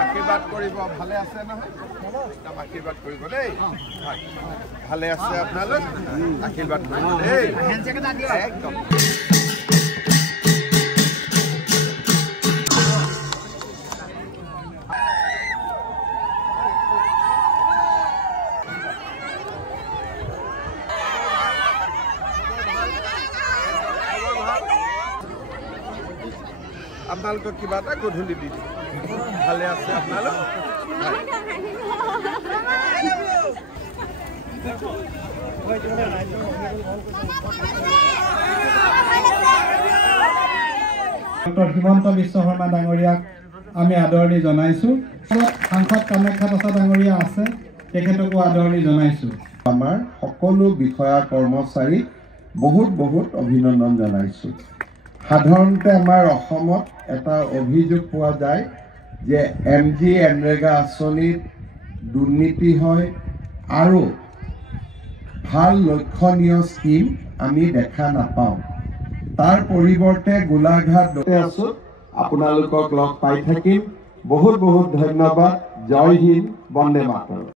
আশীৰ্বাদ কৰিব ভালে আছে নহয় আশীৰ্বাদ কৰিব দেই ভালে আছে আপোনালোক আশীৰ্বাদ কৰিব দেই একদম আপোনালোকক কিবা এটা গধূলি দি দিম ভালে আছে আপোনালোক ডক্টৰ হিমন্ত বিশ্ব শৰ্মা ডাঙৰীয়াক আমি আদৰণি জনাইছোঁ সাংসদ কামাখ্যা প্ৰসাদ ডাঙৰীয়া আছে তেখেতকো আদৰণি জনাইছোঁ আমাৰ সকলো বিষয়া কৰ্মচাৰীক বহুত অভিনন্দন জনাইছোঁ সাধাৰণতে আমাৰ অসমত এটা অভিযোগ পোৱা যায় যে MG এনৰেগা আঁচনিত দুৰ্নীতি হয় আৰু ভাল লক্ষণীয় স্কিম আমি দেখা নাপাওঁ তাৰ পৰিৱৰ্তে গোলাঘাটতে আছোঁ আপোনালোকক লগ পাই থাকিম বহুত ধন্যবাদ জয় হিন্দ বন্দে মাতৰম